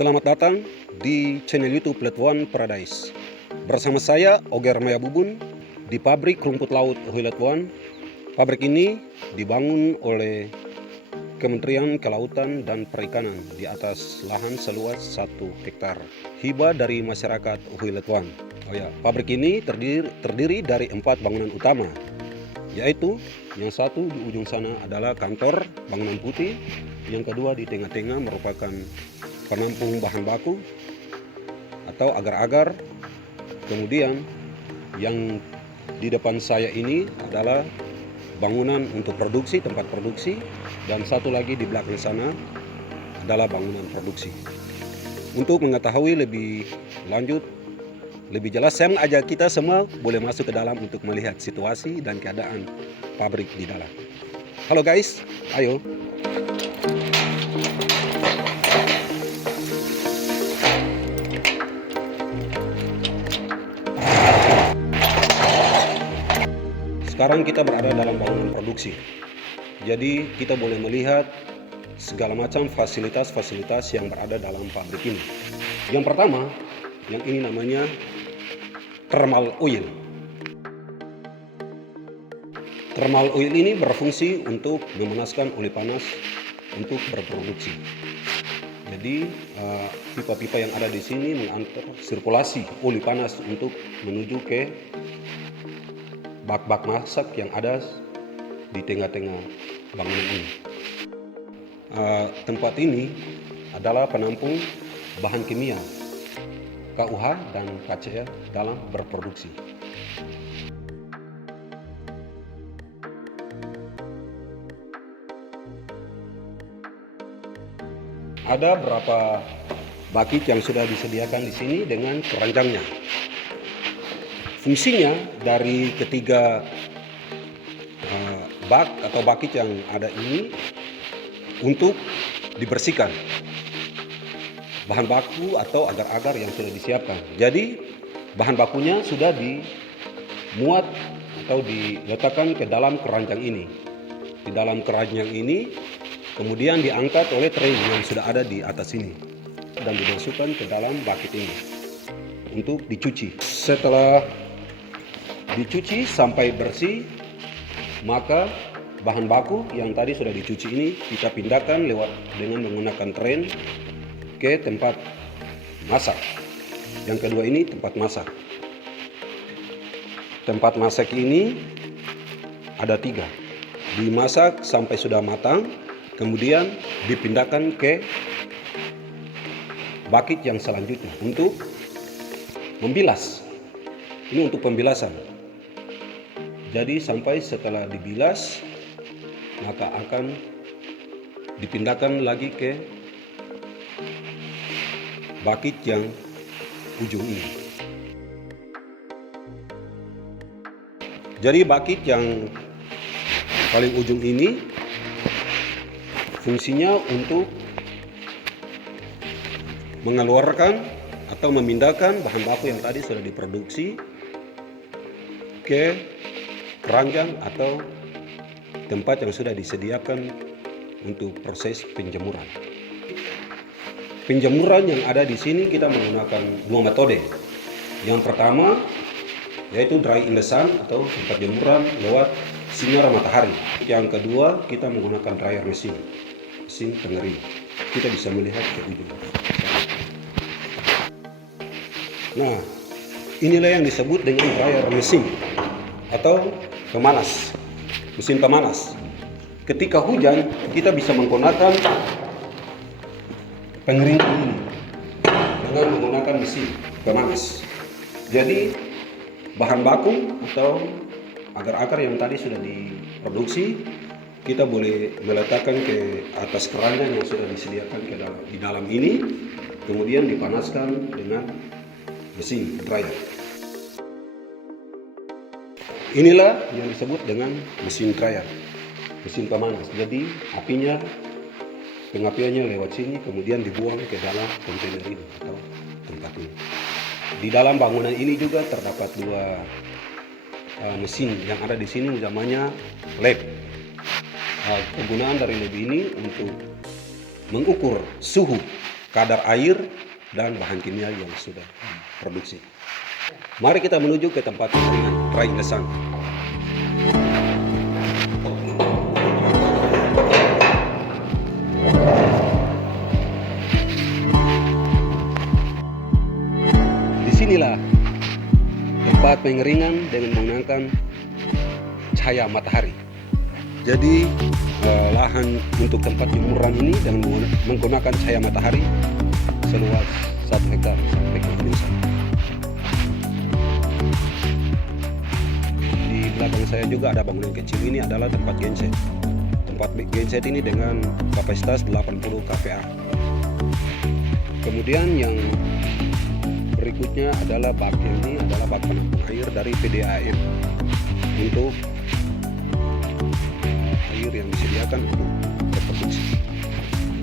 Selamat datang di channel YouTube Let One Paradise. Bersama saya Oger Maya Bubun di pabrik rumput laut Let One. Pabrik ini dibangun oleh Kementerian Kelautan dan Perikanan di atas lahan seluas 1 hektar. Hibah dari masyarakat Let One. Pabrik ini terdiri dari 4 bangunan utama, yaitu yang satu di ujung sana adalah kantor bangunan putih, yang kedua di tengah-tengah merupakan penampung bahan baku atau agar-agar. Kemudian yang di depan saya ini adalah bangunan untuk produksi, tempat produksi, dan satu lagi di belakang sana adalah bangunan produksi. Untuk mengetahui lebih lanjut, lebih jelas, saya mengajak kita semua boleh masuk ke dalam untuk melihat situasi dan keadaan pabrik di dalam. Halo guys, ayo. Sekarang kita berada dalam bangunan produksi. Jadi kita boleh melihat segala macam fasilitas-fasilitas yang berada dalam pabrik ini. Yang pertama, yang ini namanya thermal oil. Thermal oil ini berfungsi untuk memanaskan oli panas untuk berproduksi. Jadi pipa-pipa yang ada di sini mengantar sirkulasi oli panas untuk menuju ke bak-bak masak yang ada di tengah-tengah bangunan ini. Tempat ini adalah penampung bahan kimia KUH dan KCl dalam berproduksi. Ada berapa bakit yang sudah disediakan di sini dengan keranjangnya. Fungsinya dari ketiga bak atau bakit yang ada ini untuk dibersihkan bahan baku atau agar-agar yang sudah disiapkan. Jadi bahan bakunya sudah dimuat atau diletakkan ke dalam keranjang ini. Di dalam keranjang ini kemudian diangkat oleh tray yang sudah ada di atas ini dan dimasukkan ke dalam bakit ini untuk dicuci. Setelah dicuci sampai bersih, maka bahan baku yang tadi sudah dicuci ini kita pindahkan dengan menggunakan tren ke tempat masak. Yang kedua ini tempat masak. Tempat masak ini ada 3. Dimasak sampai sudah matang, kemudian dipindahkan ke bakit yang selanjutnya untuk membilas. Ini untuk pembilasan. Jadi sampai setelah dibilas, maka akan dipindahkan lagi ke bakit yang ujung ini. Jadi bakit yang paling ujung ini fungsinya untuk mengeluarkan atau memindahkan bahan baku yang tadi sudah diproduksi ke keranjang atau tempat yang sudah disediakan untuk proses penjemuran. Penjemuran yang ada di sini kita menggunakan 2 metode. Yang pertama yaitu dry in the sun atau tempat jemuran lewat sinar matahari. Yang kedua kita menggunakan dryer mesin pengering. Kita bisa melihat ke ujung. Nah, inilah yang disebut dengan dryer mesin atau pemanas, mesin pemanas. Ketika hujan, kita bisa menggunakan pengering ini dengan menggunakan mesin pemanas. Jadi bahan baku atau agar-agar yang tadi sudah diproduksi, kita boleh meletakkan ke atas keranjang yang sudah disediakan di dalam ini, kemudian dipanaskan dengan mesin dryer. Inilah yang disebut dengan mesin dryer, mesin pemanas. Jadi pengapiannya lewat sini, kemudian dibuang ke dalam kontainer ini atau tempat ini. Di dalam bangunan ini juga terdapat 2 mesin yang ada di sini, namanya lab. Kegunaan dari lab ini untuk mengukur suhu kadar air dan bahan kimia yang sudah diproduksi. Mari kita menuju ke tempat pengeringan drying lesang. Disinilah tempat pengeringan dengan menggunakan cahaya matahari. Jadi lahan untuk tempat jemuran ini dengan menggunakan cahaya matahari seluas 1 hektar sampai ke ujung sana. Di belakang saya juga ada bangunan kecil, ini adalah tempat genset. Tempat genset ini dengan kapasitas 80 kPa. Kemudian yang berikutnya adalah bak, ini adalah bak penampung air dari PDAM untuk air yang disediakan untuk reproduksi.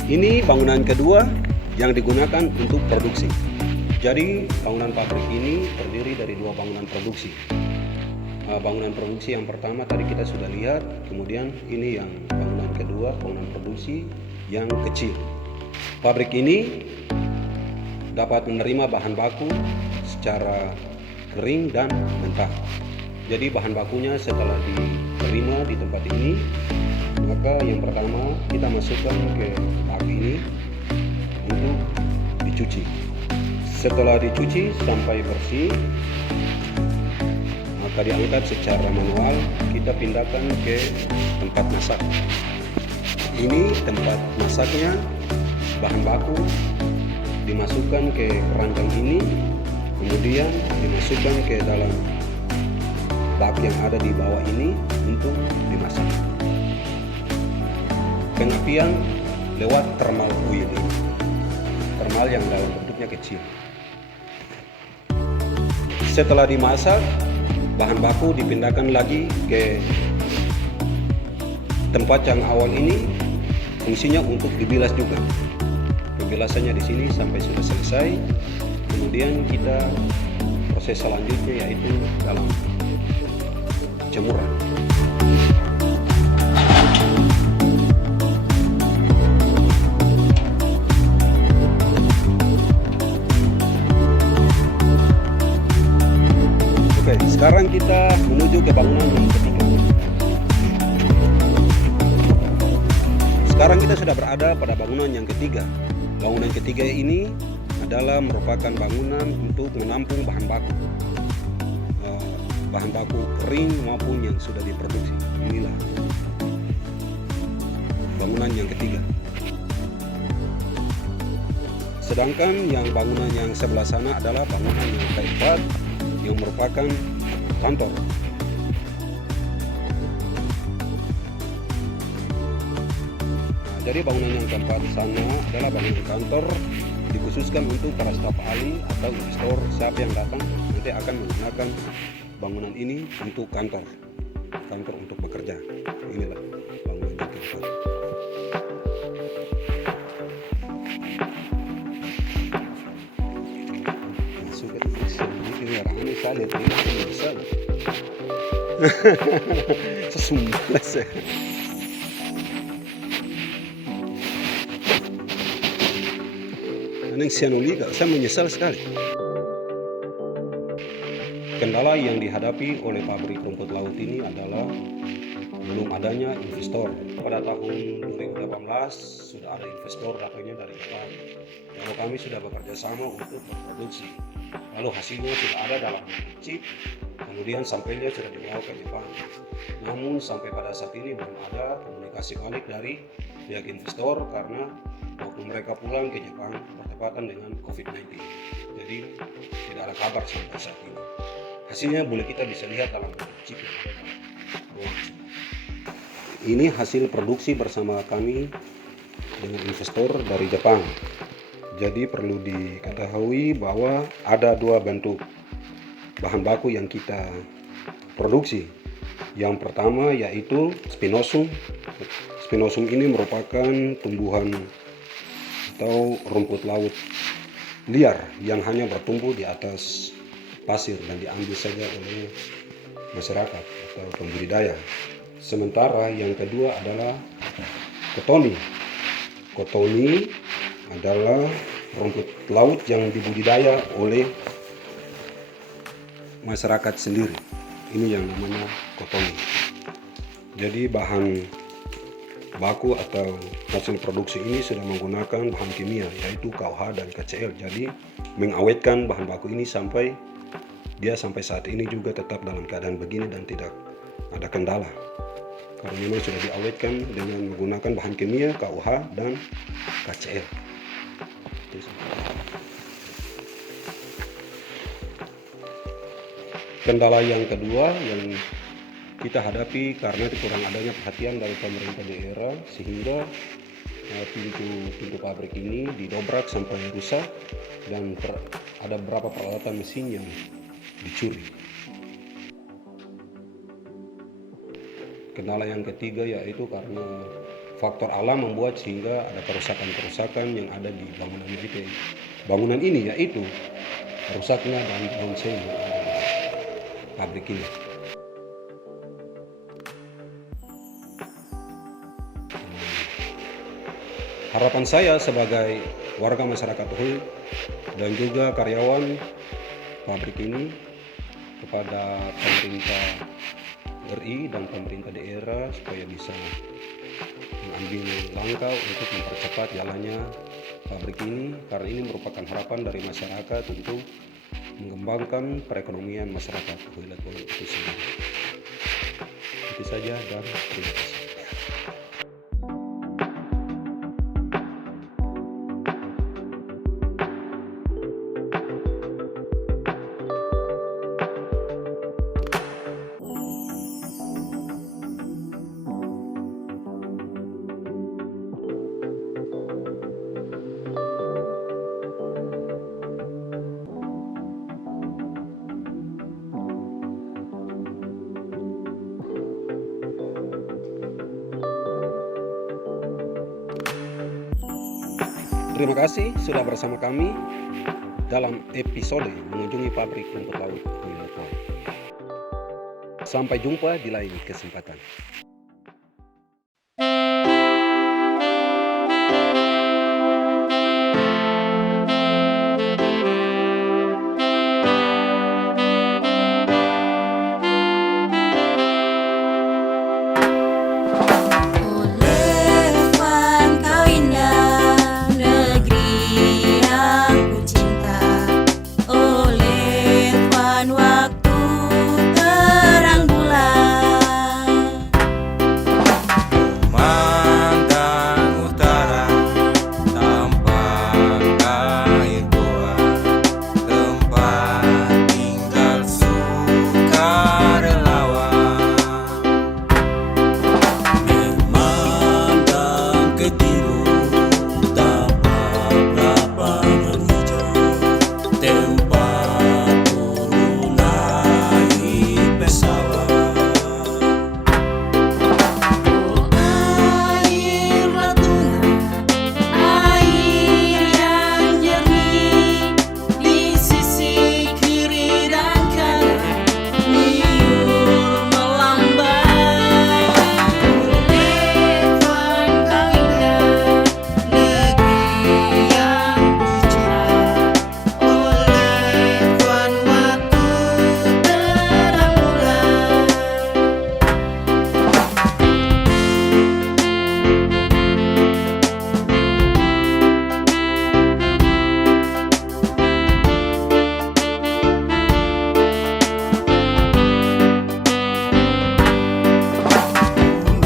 Ini bangunan kedua yang digunakan untuk produksi. Jadi bangunan pabrik ini terdiri dari 2 bangunan produksi. Bangunan produksi yang pertama tadi kita sudah lihat, kemudian ini yang bangunan kedua, bangunan produksi yang kecil. Pabrik ini dapat menerima bahan baku secara kering dan mentah. Jadi bahan bakunya setelah diterima di tempat ini, maka yang pertama kita masukkan ke bak ini untuk dicuci. Setelah dicuci sampai bersih, maka diangkat secara manual, kita pindahkan ke tempat masak. Ini tempat masaknya, bahan baku dimasukkan ke keranjang ini, kemudian dimasukkan ke dalam bak yang ada di bawah ini untuk dimasak. Pengapian lewat thermal oil ini, thermal yang dalam bentuknya kecil. Setelah dimasak, bahan baku dipindahkan lagi ke tempat yang awal ini, fungsinya untuk dibilas juga. Pembilasannya di sini sampai sudah selesai. Kemudian kita proses selanjutnya yaitu dalam jemuran. Oke, sekarang kita menuju ke bangunan yang ketiga. Sekarang kita sudah berada pada bangunan yang ketiga. Bangunan ketiga ini adalah merupakan bangunan untuk menampung bahan baku. Bahan baku kering maupun yang sudah diproduksi. Inilah bangunan yang ketiga. Sedangkan yang bangunan yang sebelah sana adalah bangunan yang keempat, yang merupakan kantor. Jadi bangunan yang keempat sana adalah bangunan kantor, dikhususkan untuk para staf ahli atau investor. Siapa yang datang nanti akan menggunakan bangunan ini untuk kantor untuk bekerja. Inilah bangunan yang keempat. Masuk ke ini orang ini saya lihat ini besar. Sesungguhnya saya. Neng sianoliga, saya menyesal sekali. Kendala yang dihadapi oleh pabrik rumput laut ini adalah belum adanya investor. Pada tahun 2018 sudah ada investor datangnya dari Jepang. Lalu kami sudah bekerja sama untuk memproduksi. Lalu hasilnya sudah ada dalam chip, kemudian sampainya sudah dibawa ke Jepang. Namun sampai pada saat ini belum ada komunikasi balik dari pihak investor karena waktu mereka pulang ke Jepang bertepatan dengan COVID-19. Jadi tidak ada kabar sampai saat ini. Hasilnya boleh kita bisa lihat dalam chip yang ada dalam ruang. Ini hasil produksi bersama kami dengan investor dari Jepang. Jadi perlu diketahui bahwa ada 2 bentuk bahan baku yang kita produksi. Yang pertama yaitu spinosum. Spinosum ini merupakan tumbuhan atau rumput laut liar yang hanya bertumbuh di atas pasir dan diambil saja oleh masyarakat atau pembudidaya. Sementara yang kedua adalah kotoni. Kotoni adalah rumput laut yang dibudidaya oleh masyarakat sendiri. Ini yang namanya kotoni. Jadi bahan baku atau hasil produksi ini sudah menggunakan bahan kimia, yaitu KOH dan KCl. Jadi mengawetkan bahan baku ini sampai saat ini juga tetap dalam keadaan begini dan tidak ada kendala. Karena memang sudah diawetkan dengan menggunakan bahan kimia, KOH dan KCl. Kendala yang kedua yang kita hadapi karena kurang adanya perhatian dari pemerintah daerah, sehingga pintu pabrik ini didobrak sampai rusak dan ada beberapa peralatan mesin yang dicuri. Kendala yang ketiga yaitu karena faktor alam membuat sehingga ada kerusakan-kerusakan yang ada di bangunan ini, yaitu rusaknya daun semen pabrik ini. Harapan saya sebagai warga masyarakat Huy dan juga karyawan pabrik ini kepada pemerintah RI dan pemerintah daerah supaya bisa mengambil langkah untuk mempercepat jalannya pabrik ini, karena ini merupakan harapan dari masyarakat untuk mengembangkan perekonomian masyarakat Huy-Letwon itu sendiri. Itu saja dan terima kasih. Terima kasih sudah bersama kami dalam episode mengunjungi pabrik rumput laut Huy-Letwon. Sampai jumpa di lain kesempatan.